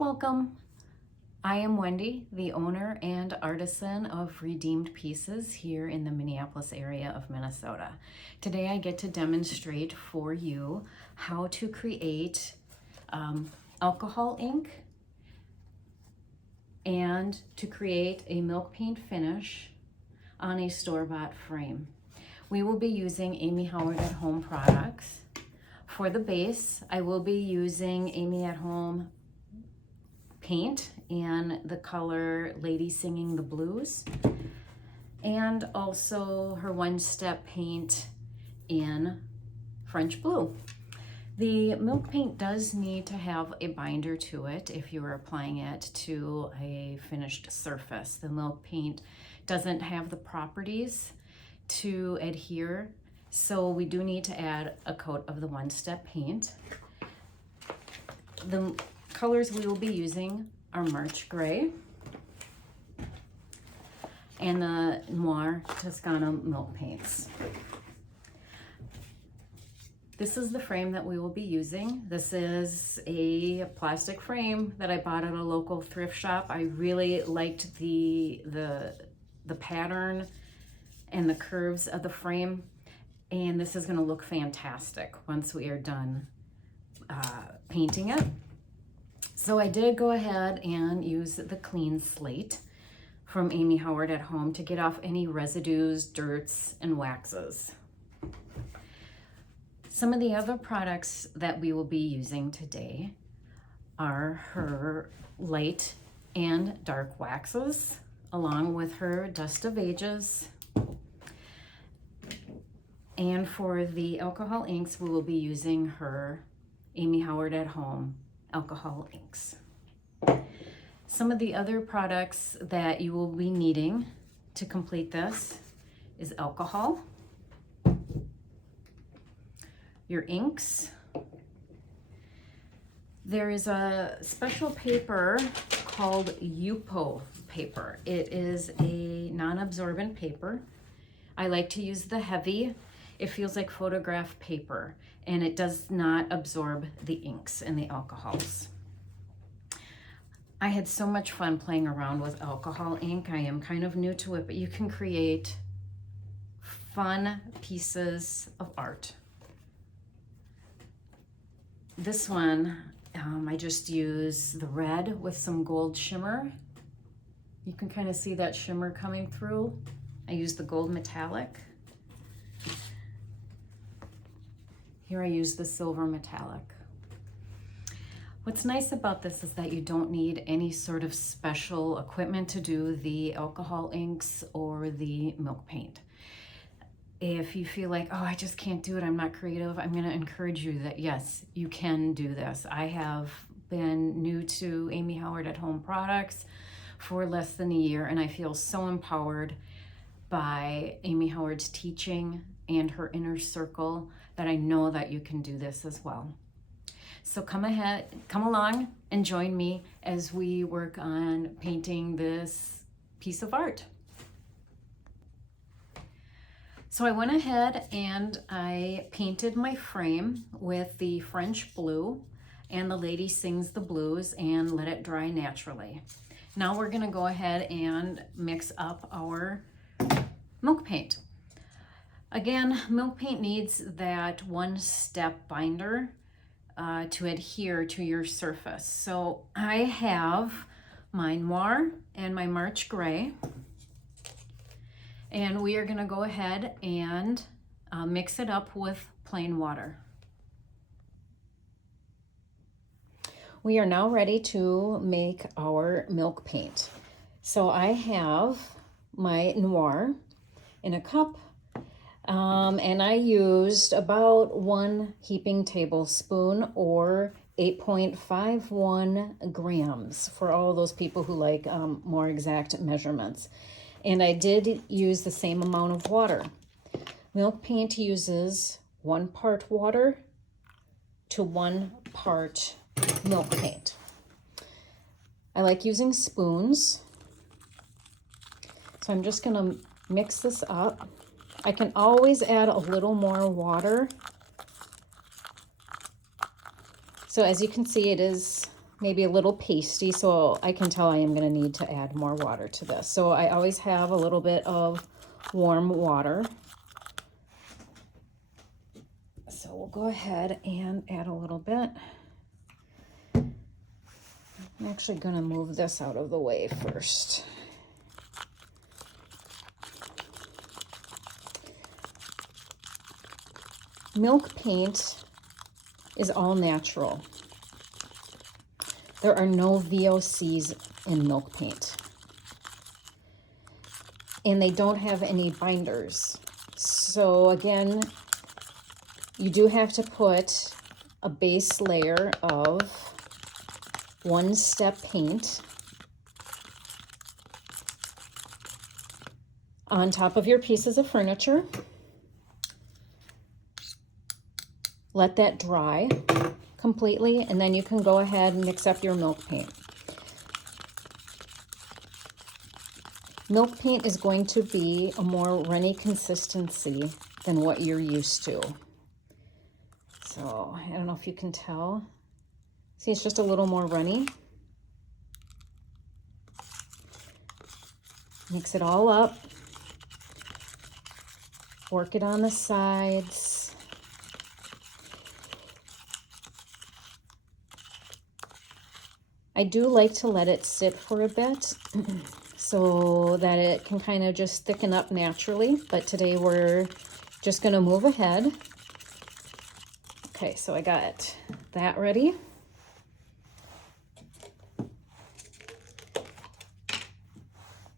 Welcome. I am Wendy, the owner and artisan of Redeemed Pieces here in the Minneapolis area of Minnesota. Today I get to demonstrate for you how to create alcohol ink and to create a milk paint finish on a store-bought frame. We will be using Amy Howard at Home products. For the base, I will be using Amy at Home paint in the color Lady Singing the Blues, and also her one-step paint in French blue. The milk paint does need to have a binder to it if you are applying it to a finished surface. The milk paint doesn't have the properties to adhere, so we do need to add a coat of the one-step paint. The colors we will be using are Marche Gray and the Noir Toscana Milk Paints. This is the frame that we will be using. This is a plastic frame that I bought at a local thrift shop. I really liked the pattern and the curves of the frame, and this is going to look fantastic once we are done painting it. So I did go ahead and use the clean slate from Amy Howard at Home to get off any residues, dirts, and waxes. Some of the other products that we will be using today are her light and dark waxes, along with her Dust of Ages. And for the alcohol inks, we will be using her Amy Howard at Home alcohol inks. Some of the other products that you will be needing to complete this is alcohol, your inks. There is a special paper called Yupo paper. It is a non-absorbent paper. I like to use the heavy. It feels like photograph paper, and it does not absorb the inks and the alcohols. I had so much fun playing around with alcohol ink. I am kind of new to it, but you can create fun pieces of art. This one, I just use the red with some gold shimmer. You can kind of see that shimmer coming through. I use the gold metallic. Here I use the silver metallic. What's nice about this is that you don't need any sort of special equipment to do the alcohol inks or the milk paint. If you feel like, oh, I just can't do it, I'm not creative, I'm gonna encourage you that yes, you can do this. I have been new to Amy Howard at Home products for less than a year, and I feel so empowered by Amy Howard's teaching and her inner circle that I know that you can do this as well. So come along and join me as we work on painting this piece of art. So I went ahead and I painted my frame with the French blue and the Lady Sings the Blues and let it dry naturally. Now we're gonna go ahead and mix up our milk paint. Again, milk paint needs that one-step binder to adhere to your surface. So I have my Noir and my Marche Gray, and we are gonna go ahead and mix it up with plain water. We are now ready to make our milk paint. So I have my Noir in a cup, and I used about 1 heaping tablespoon or 8.51 grams for all those people who like more exact measurements. And I did use the same amount of water. Milk paint uses 1 part water to 1 part milk paint. I like using spoons. So I'm just gonna mix this up. I can always add a little more water. So as you can see, it is maybe a little pasty, so I can tell I am going to need to add more water to this. So I always have a little bit of warm water. So we'll go ahead and add a little bit. I'm actually going to move this out of the way first. Milk paint is all natural. There are no VOCs in milk paint. And they don't have any binders. So again, you do have to put a base layer of one-step paint on top of your pieces of furniture. Let that dry completely, and then you can go ahead and mix up your milk paint. Milk paint is going to be a more runny consistency than what you're used to. So I don't know if you can tell. See, it's just a little more runny. Mix it all up. Work it on the sides. I do like to let it sit for a bit so that it can kind of just thicken up naturally. But today we're just going to move ahead. Okay, so I got that ready.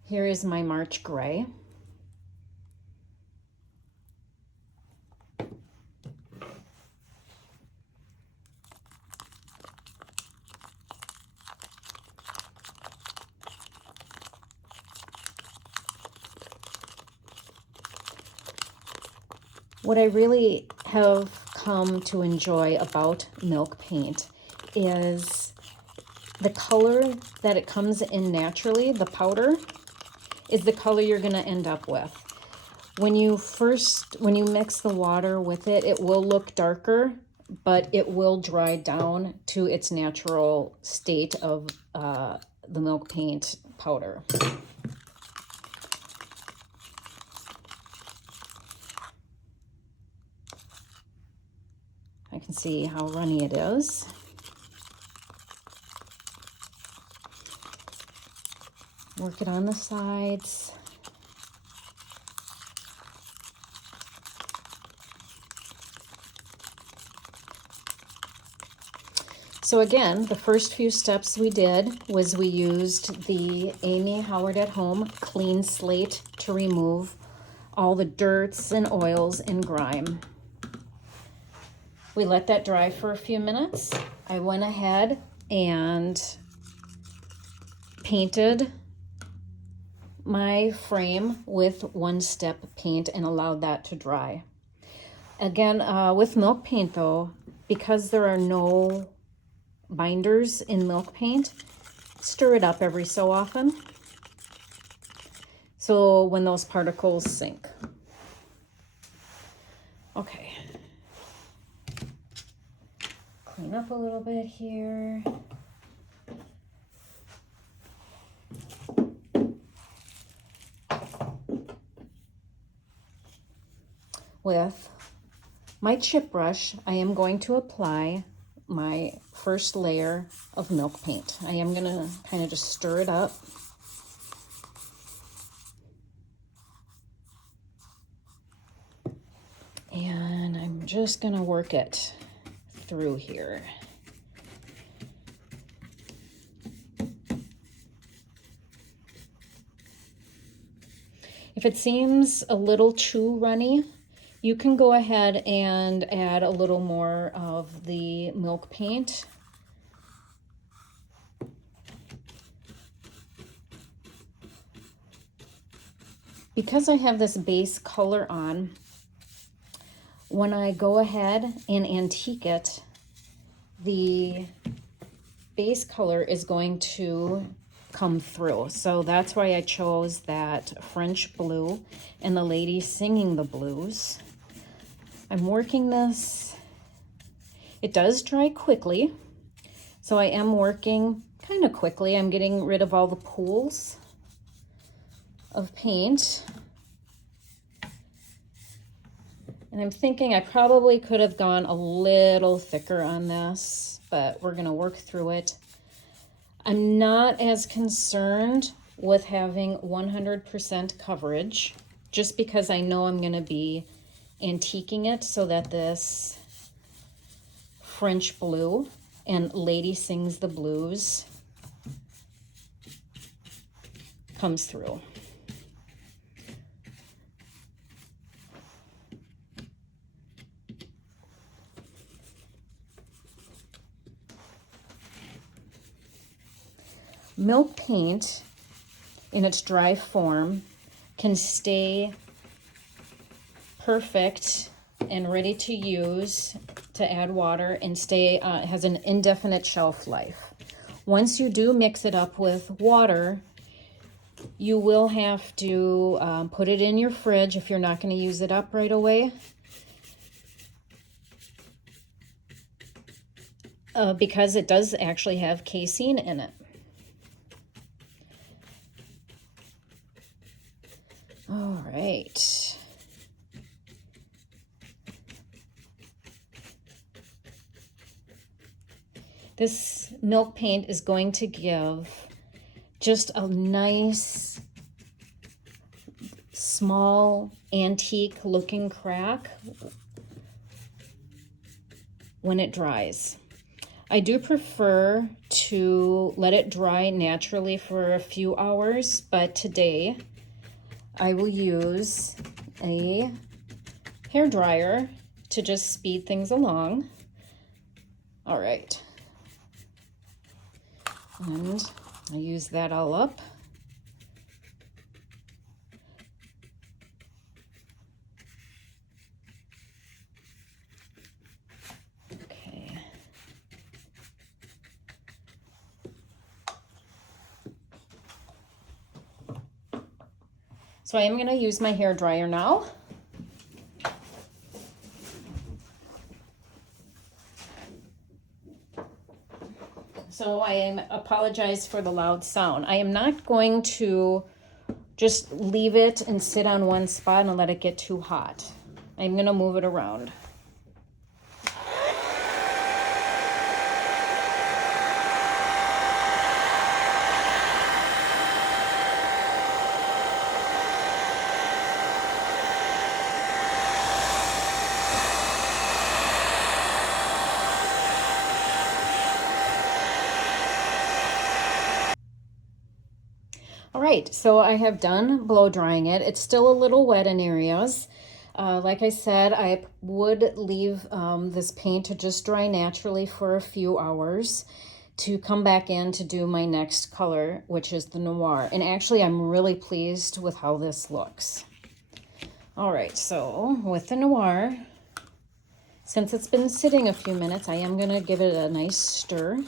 Here is my Marche gray. What I really have come to enjoy about milk paint is the color that it comes in naturally. The powder is the color you're going to end up with. When you mix the water with it, it will look darker, but it will dry down to its natural state of the milk paint powder. I can see how runny it is. Work it on the sides. So again, the first few steps we did was we used the Amy Howard at Home Clean Slate to remove all the dirts and oils and grime. We let that dry for a few minutes. I went ahead and painted my frame with one-step paint and allowed that to dry. Again, with milk paint though, because there are no binders in milk paint, stir it up every so often so when those particles sink. Okay. Clean up a little bit here. With my chip brush, I am going to apply my first layer of milk paint. I am going to kind of just stir it up. And I'm just going to work it through here. If it seems a little too runny, you can go ahead and add a little more of the milk paint. Because I have this base color on, when I go ahead and antique it, the base color is going to come through. So that's why I chose that French blue and the lady singing the blues. I'm working this. It does dry quickly, So I am working kind of quickly. I'm getting rid of all the pools of paint. And I'm thinking I probably could have gone a little thicker on this, but we're gonna work through it. I'm not as concerned with having 100% coverage, just because I know I'm gonna be antiquing it so that this French blue and Lady Sings the Blues comes through. Milk paint in its dry form can stay perfect and ready to use to add water and stay, has an indefinite shelf life. Once you do mix it up with water, you will have to put it in your fridge if you're not going to use it up right away. Because it does actually have casein in it. All right. This milk paint is going to give just a nice, small, antique looking crack when it dries. I do prefer to let it dry naturally for a few hours, but today I will use a hair dryer to just speed things along. All right. And I use that all up. Okay. So I am going to use my hair dryer now. So I apologize for the loud sound. I am not going to just leave it and sit on one spot and let it get too hot. I'm going to move it around. All right, so I have done blow drying it. It's still a little wet in areas. Like I said, I would leave this paint to just dry naturally for a few hours to come back in to do my next color, which is the Noir. And actually, I'm really pleased with how this looks. All right, so with the Noir, since it's been sitting a few minutes, I am gonna give it a nice stir.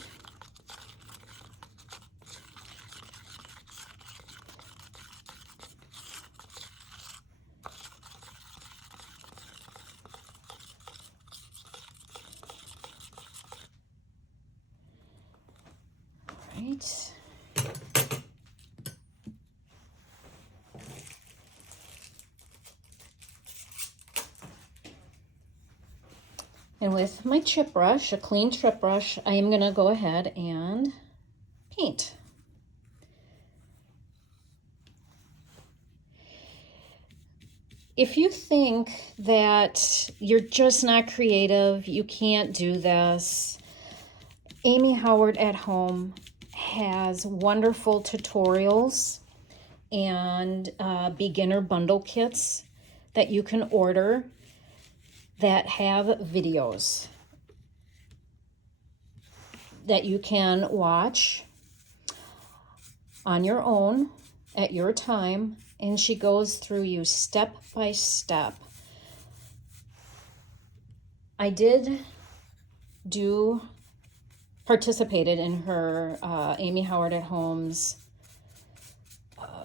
Right. And with my chip brush, a clean chip brush, I am going to go ahead and paint. If you think that you're just not creative, you can't do this, Amy Howard at Home has wonderful tutorials and beginner bundle kits that you can order that have videos that you can watch on your own at your time, and she goes through you step by step. I participated in her Amy Howard at Home's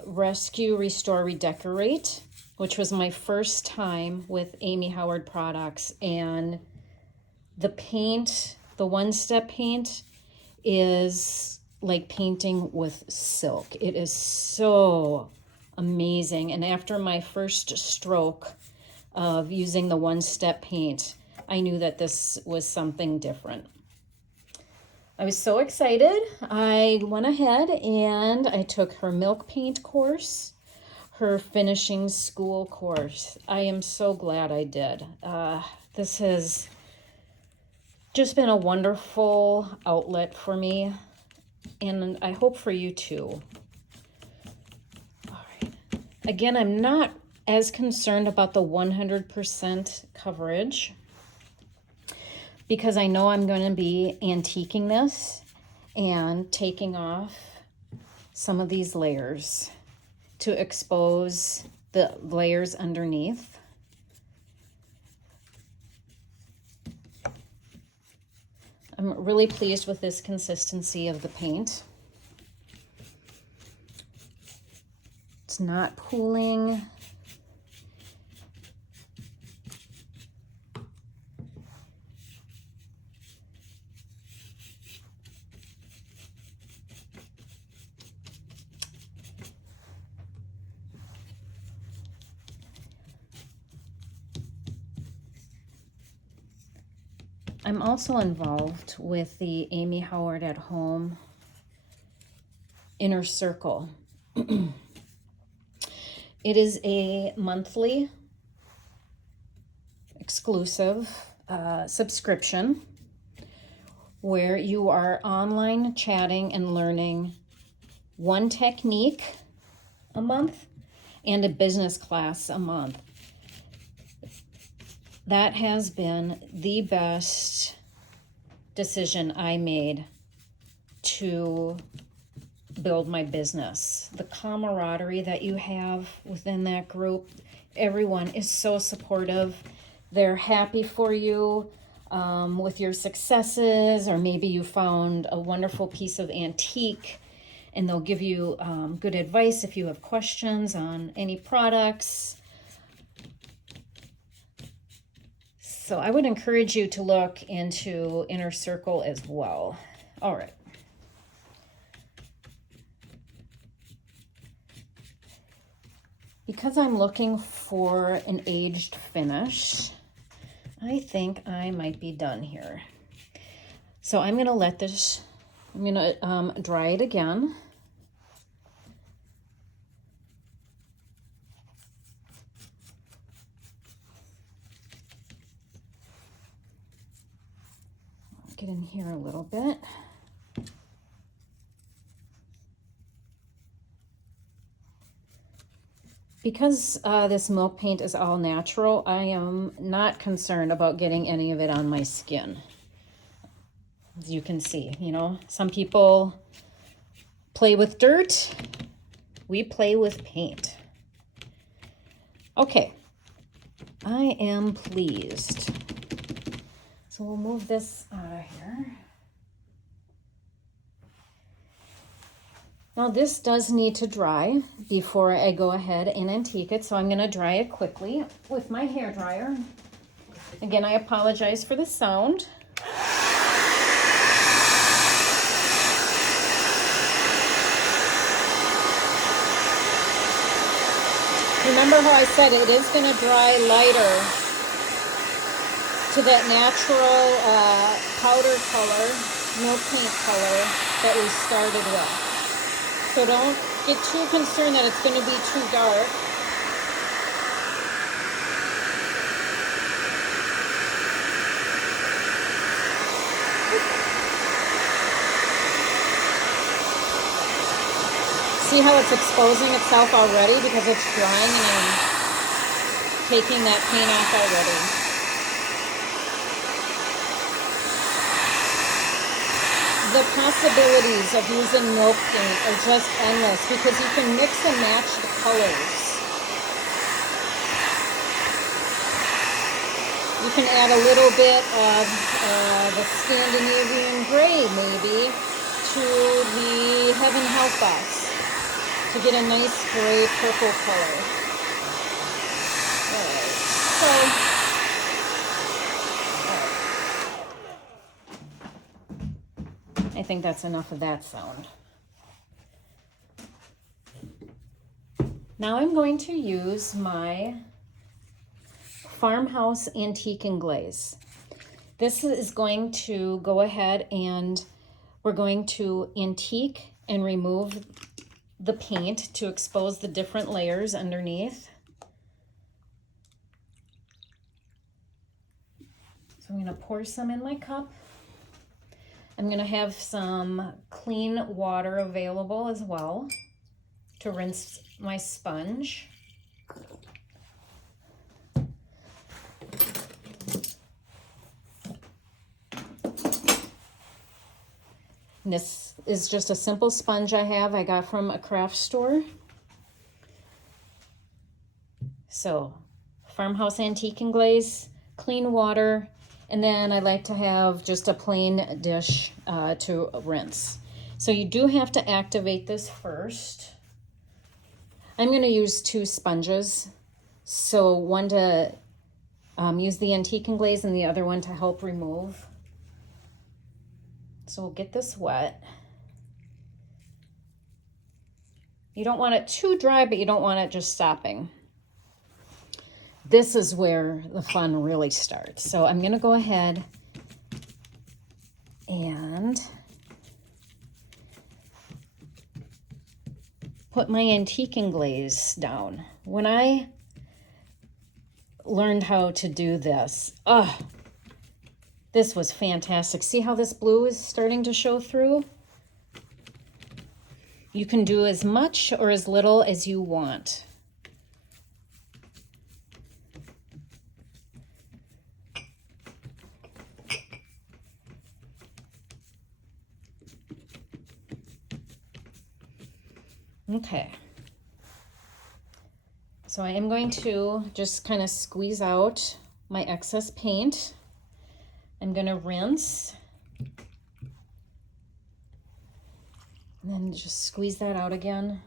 Rescue, Restore, Redecorate, which was my first time with Amy Howard products. And the paint, the one-step paint, is like painting with silk. It is so amazing. And after my first stroke of using the one-step paint, I knew that this was something different. I was so excited. I went ahead and I took her milk paint course, her finishing school course. I am so glad I did. This has just been a wonderful outlet for me, and I hope for you too. All right. Again, I'm not as concerned about the 100% coverage because I know I'm going to be antiquing this and taking off some of these layers to expose the layers underneath. I'm really pleased with this consistency of the paint. It's not pooling. I'm also involved with the Amy Howard at Home Inner Circle. It is a monthly exclusive subscription where you are online chatting and learning one technique a month and a business class a month. That has been the best decision I made to build my business. The camaraderie that you have within that group, everyone is so supportive. They're happy for you with your successes, or maybe you found a wonderful piece of antique and they'll give you good advice if you have questions on any products. So I would encourage you to look into Inner Circle as well. All right. Because I'm looking for an aged finish, I think I might be done here. So I'm gonna let this, I'm gonna dry it again. Get in here a little bit. Because this milk paint is all natural, I am not concerned about getting any of it on my skin. As you can see, you know, some people play with dirt. We play with paint. Okay, I am pleased. So we'll move this out of here. Now this does need to dry before I go ahead and antique it, so I'm gonna dry it quickly with my hair dryer. Again, I apologize for the sound. Remember how I said it is gonna dry lighter to that natural powder color, milk paint color that we started with. So don't get too concerned that it's going to be too dark. See how it's exposing itself already because it's drying and I'm taking that paint off already. The possibilities of using milk paint are just endless because you can mix and match the colors. You can add a little bit of the Scandinavian gray maybe to the Heaven Help Us to get a nice gray purple color. All right, so I think that's enough of that sound. Now I'm going to use my Farmhouse Antique and Glaze. This is going to go ahead and we're going to antique and remove the paint to expose the different layers underneath. So I'm going to pour some in my cup. I'm going to have some clean water available as well to rinse my sponge. And this is just a simple sponge I got from a craft store. So, Farmhouse Antique and Glaze, clean water, and then I like to have just a plain dish to rinse. So you do have to activate this first. I'm going to use 2 sponges. So one to use the Antique and Glaze and the other one to help remove. So we'll get this wet. You don't want it too dry, but you don't want it just stopping. This is where the fun really starts. So I'm going to go ahead and put my Antique and Glaze down. When I learned how to do this, this was fantastic. See how this blue is starting to show through? You can do as much or as little as you want. Okay. So I am going to just kind of squeeze out my excess paint. I'm going to rinse. And then just squeeze that out again.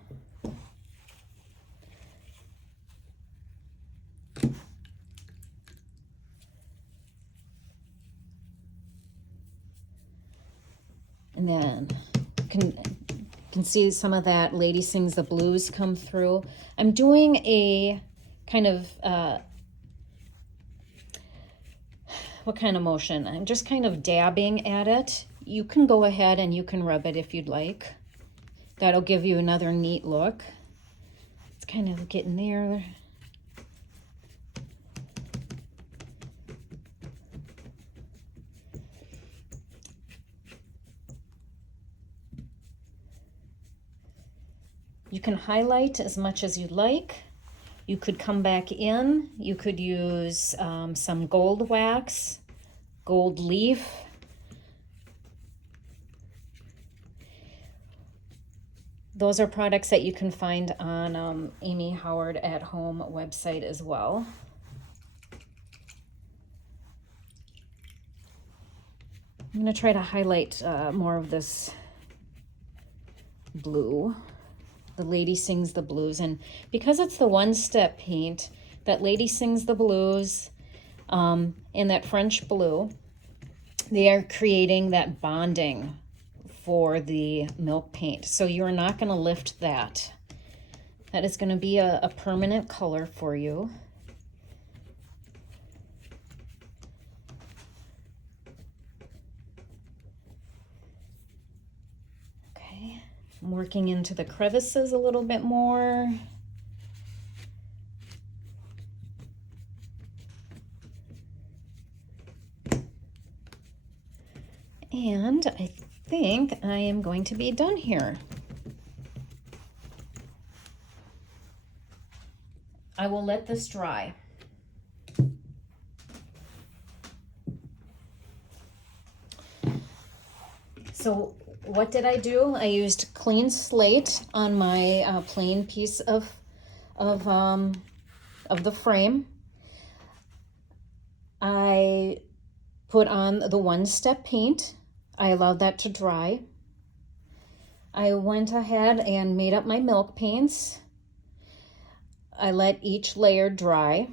And then you can see some of that Lady Sings the Blues come through. I'm doing a kind of, what kind of motion? I'm just kind of dabbing at it. You can go ahead and you can rub it if you'd like. That'll give you another neat look. It's kind of getting there. You can highlight as much as you'd like. You could come back in. You could use some gold wax, gold leaf. Those are products that you can find on Amy Howard at Home website as well. I'm going to try to highlight more of this blue. The Lady Sings the Blues. And because it's the one-step paint, that Lady Sings the Blues and that French blue, they are creating that bonding for the milk paint. So you're not going to lift that. That is going to be a permanent color for you. Okay, I'm working into the crevices a little bit more. And I think I am going to be done here. I will let this dry. So what did I do? I used clean slate on my plain piece of the frame. I put on the one-step paint. I allowed that to dry. I went ahead and made up my milk paints. I let each layer dry.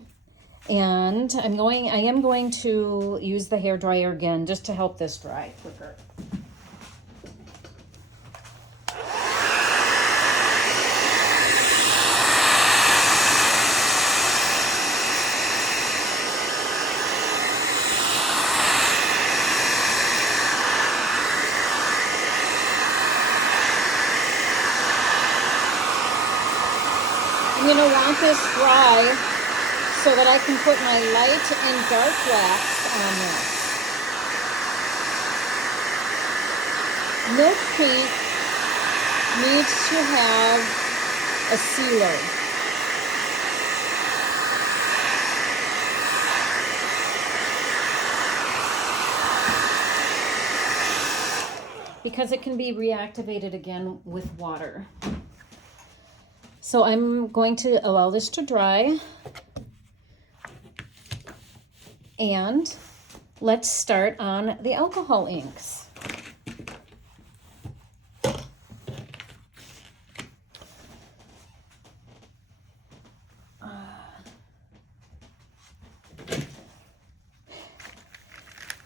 And I am going to use the hair dryer again just to help this dry quicker. going to want this dry so that I can put my light and dark wax on this. Milk paint needs to have a sealer. Because it can be reactivated again with water. So I'm going to allow this to dry. And let's start on the alcohol inks.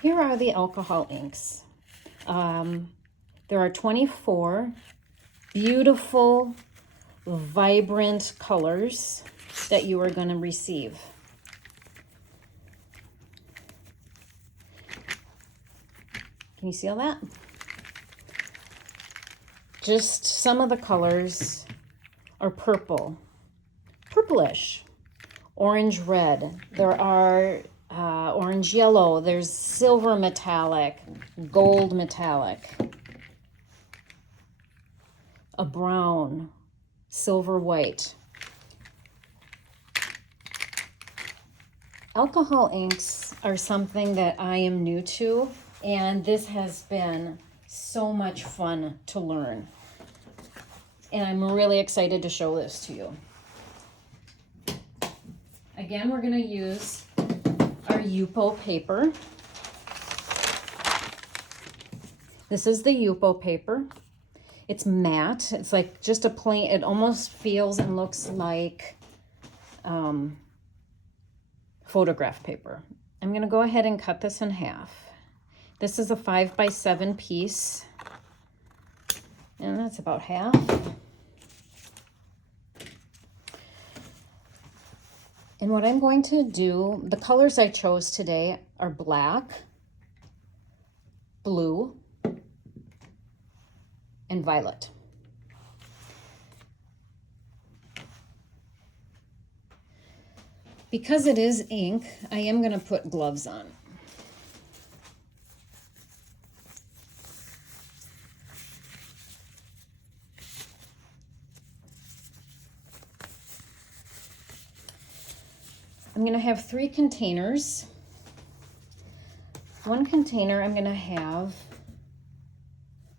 Here are the alcohol inks. There are 24 beautiful, vibrant colors that you are going to receive. Can you see all that? Just some of the colors are purple, purplish, orange red. There are orange yellow. There's silver metallic, gold metallic, a brown, silver white. Alcohol inks are something that I am new to, and this has been so much fun to learn. And I'm really excited to show this to you. Again, we're going to use our Yupo paper. This is the Yupo paper. It's matte. It's like just a plain, it almost feels and looks like photograph paper. I'm going to go ahead and cut this in half. This is a 5x7 piece, and that's about half. And what I'm going to do, the colors I chose today are black, blue, and violet. Because it is ink, I am going to put gloves on. I'm going to have 3 containers. One container I'm going to have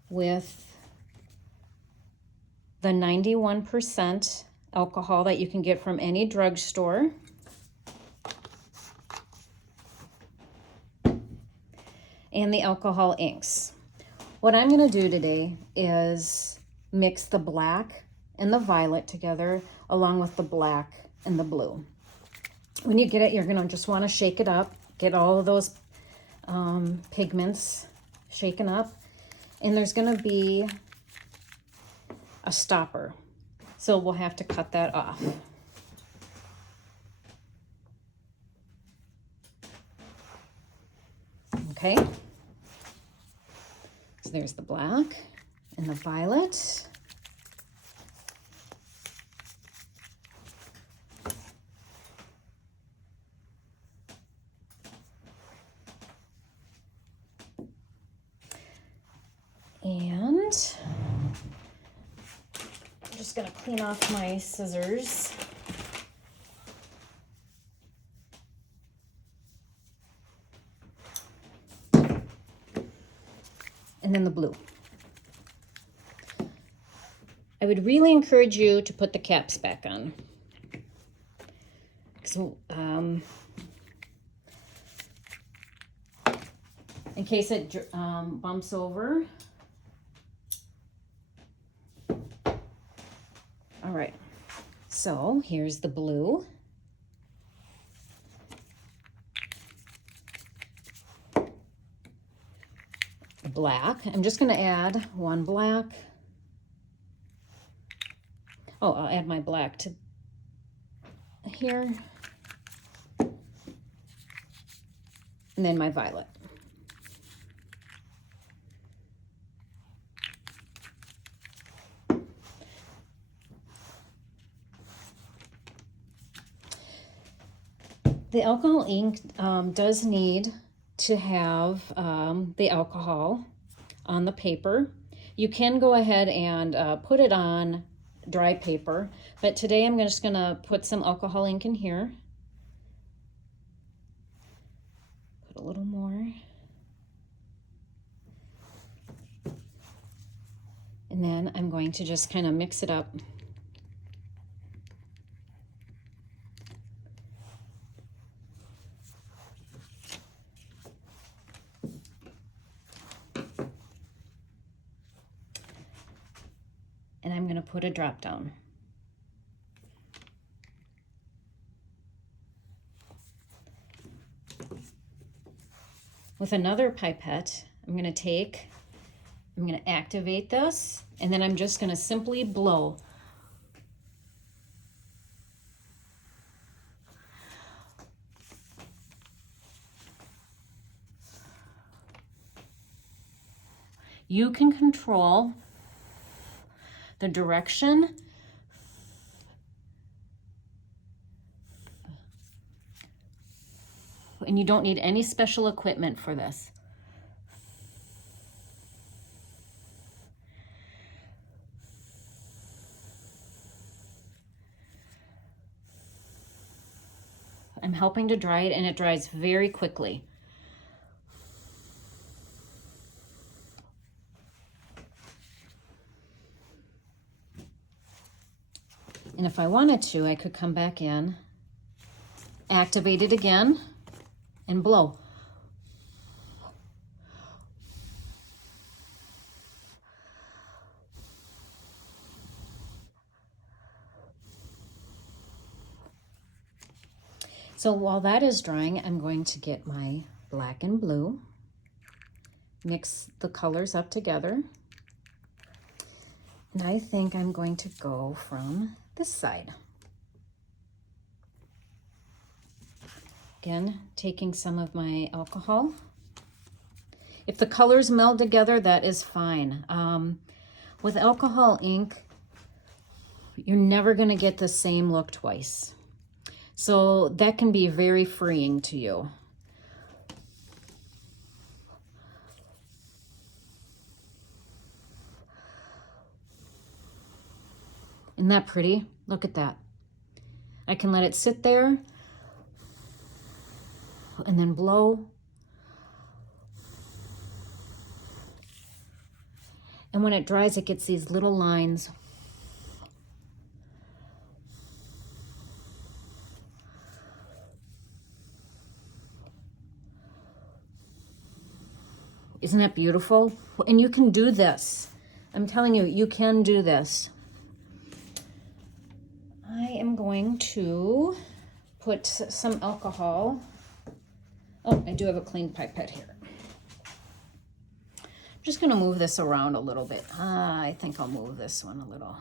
with the 91% alcohol that you can get from any drugstore. And the alcohol inks. What I'm going to do today is mix the black and the violet together along with the black and the blue. When you get it, you're going to just want to shake it up, get all of those pigments shaken up, and there's going to be a stopper. So we'll have to cut that off. Okay. So there's the black and the violet. And I'm just going to clean off my scissors. And then the blue. I would really encourage you to put the caps back on. So, in case it bumps over. All right, so here's the blue. Black. I'm just going to add one black. Oh, I'll add my black to here. And then my violet. The alcohol ink does need to have the alcohol on the paper. You can go ahead and put it on dry paper, but today I'm just going to put some alcohol ink in here. Put a little more. And then I'm going to just kind of mix it up. And I'm going to put a drop down. With another pipette, I'm going to activate this, and then I'm just going to simply blow. You can control the direction and you don't need any special equipment for this. I'm helping to dry it, and it dries very quickly. And if I wanted to, I could come back in, activate it again, and blow. So while that is drying, I'm going to get my black and blue, mix the colors up together. And I think I'm going to go from this side. Again, taking some of my alcohol. If the colors meld together, that is fine. With alcohol ink, you're never going to get the same look twice. So that can be very freeing to you. Isn't that pretty? Look at that. I can let it sit there and then blow. And when it dries, it gets these little lines. Isn't that beautiful? And you can do this. I'm telling you, you can do this. I am going to put some alcohol. Oh, I do have a clean pipette here. I'm just going to move this around a little bit. I think I'll move this one a little.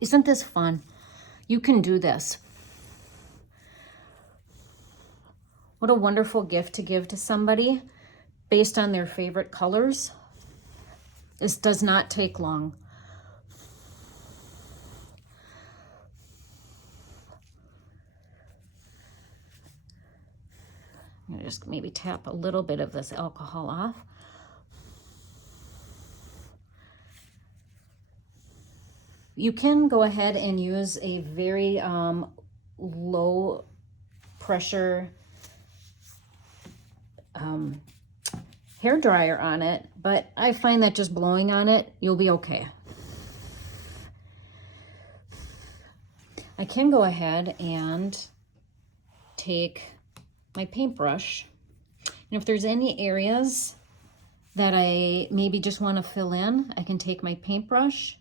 Isn't this fun? You can do this. What a wonderful gift to give to somebody based on their favorite colors. This does not take long. I'm going to just maybe tap a little bit of this alcohol off. You can go ahead and use a very low pressure hair dryer on it, but I find that just blowing on it, you'll be okay. I can go ahead and take my paintbrush, and if there's any areas that I maybe just want to fill in, I can take my paintbrush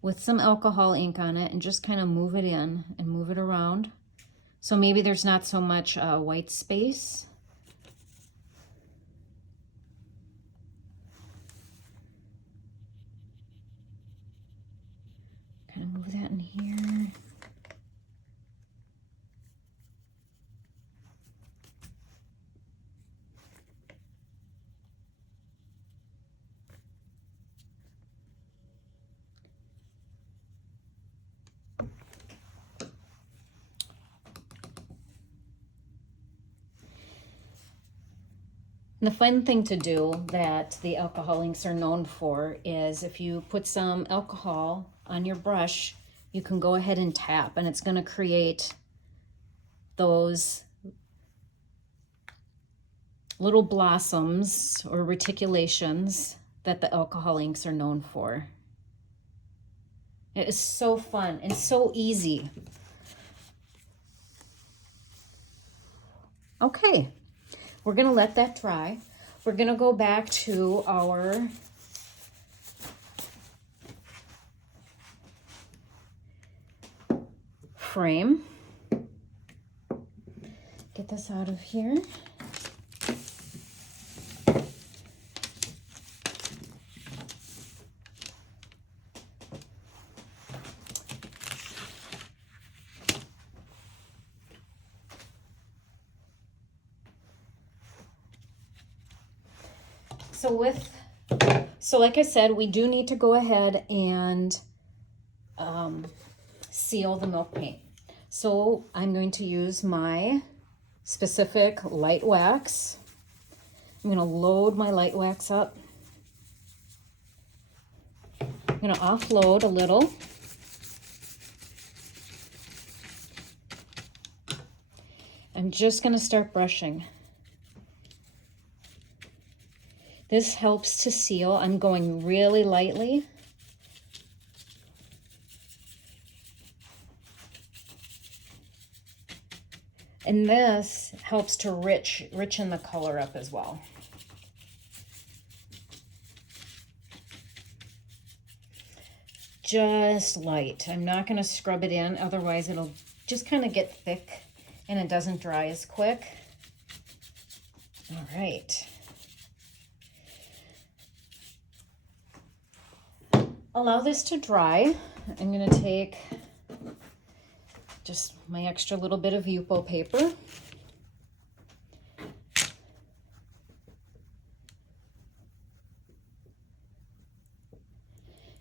with some alcohol ink on it and just kind of move it in and move it around. So maybe there's not so much white space. Kind of move that in here. And the fun thing to do that the alcohol inks are known for is if you put some alcohol on your brush, you can go ahead and tap, and it's going to create those little blossoms or reticulations that the alcohol inks are known for. It is so fun and so easy. Okay, we're gonna let that dry. We're gonna go back to our frame. Get this out of here. So like I said, we do need to go ahead and seal the milk paint. So I'm going to use my specific light wax. I'm going to load my light wax up. I'm going to offload a little. I'm just going to start brushing. This helps to seal. I'm going really lightly. And this helps to richen the color up as well. Just light. I'm not going to scrub it in, otherwise it'll just kind of get thick and it doesn't dry as quick. All right. Allow this to dry. I'm going to take just my extra little bit of Yupo paper.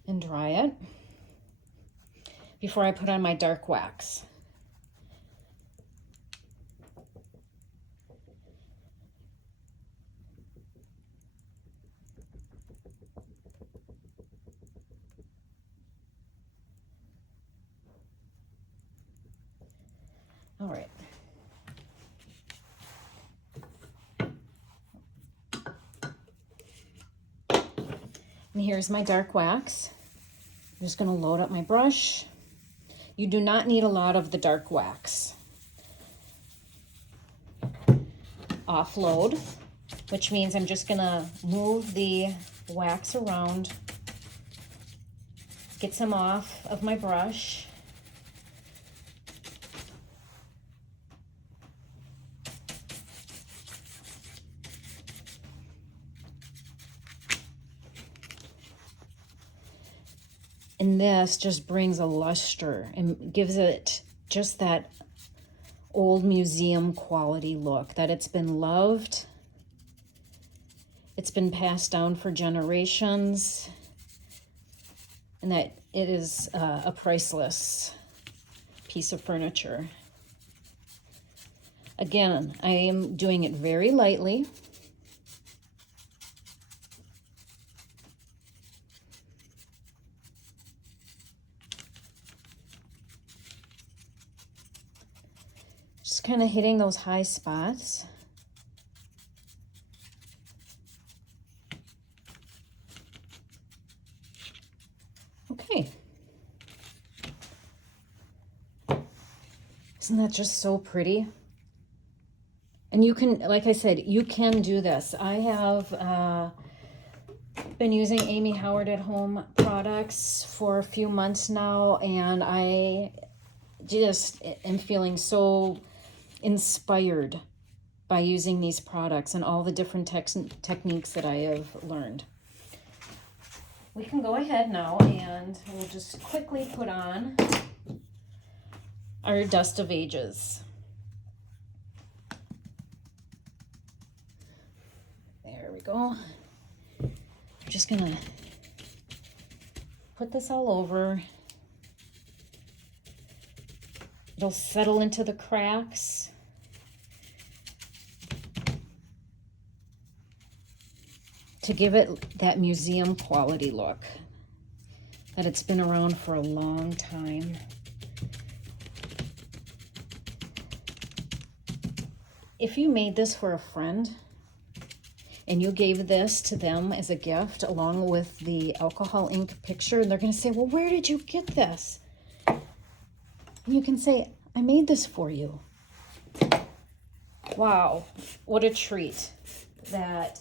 And dry it before I put on my dark wax. All right. And here's my dark wax. I'm just going to load up my brush. You do not need a lot of the dark wax. Offload, which means I'm just going to move the wax around, get some off of my brush. And this just brings a luster and gives it just that old museum quality look, that it's been loved, it's been passed down for generations, and that it is a priceless piece of furniture. Again, I am doing it very lightly. Just kind of hitting those high spots. Okay. Isn't that just so pretty? And you can, like I said, you can do this. I have been using Amy Howard at Home products for a few months now, and I just am feeling so inspired by using these products and all the different techniques that I have learned. We can go ahead now and we'll just quickly put on our Dust of Ages. There we go. I'm just gonna put this all over. It'll settle into the cracks. to give it that museum quality look, that it's been around for a long time. If you made this for a friend and you gave this to them as a gift along with the alcohol ink picture, they're going to say, well, where did you get this? And you can say, I made this for you. Wow, what a treat that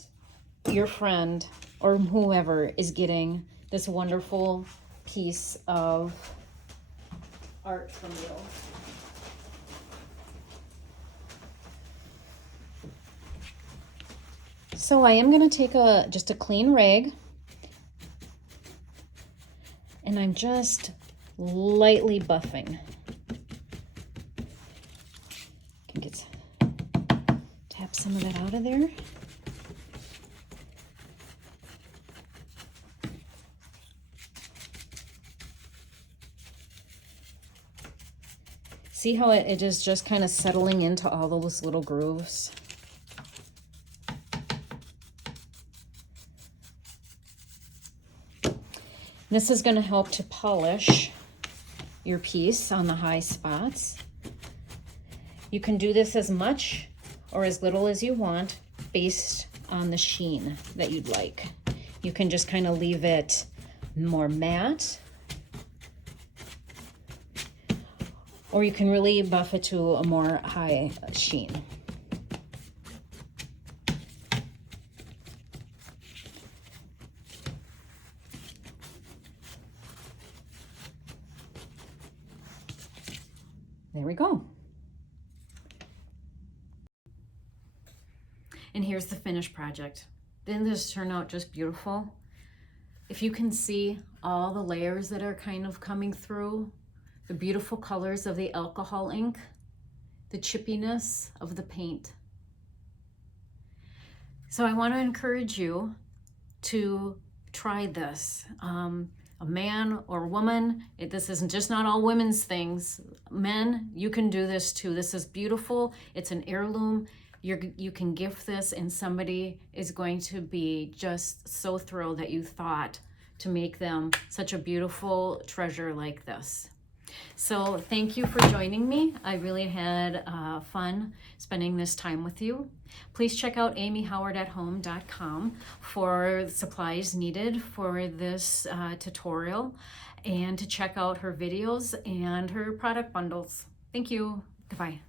your friend or whoever is getting this wonderful piece of art from you. So I am going to take just a clean rag, and I'm just lightly buffing. Can tap some of that out of there. See how it is just kind of settling into all those little grooves? This is going to help to polish your piece on the high spots. You can do this as much or as little as you want based on the sheen that you'd like. You can just kind of leave it more matte, or you can really buff it to a more high sheen. There we go. And here's the finished project. Didn't this turn out just beautiful? If you can see all the layers that are kind of coming through, the beautiful colors of the alcohol ink, the chippiness of the paint. So I want to encourage you to try this. A man or woman, this isn't just not all women's things. Men, you can do this too. This is beautiful. It's an heirloom. You can gift this, and somebody is going to be just so thrilled that you thought to make them such a beautiful treasure like this. So thank you for joining me. I really had fun spending this time with you. Please check out amyhowardathome.com for supplies needed for this tutorial, and to check out her videos and her product bundles. Thank you. Goodbye.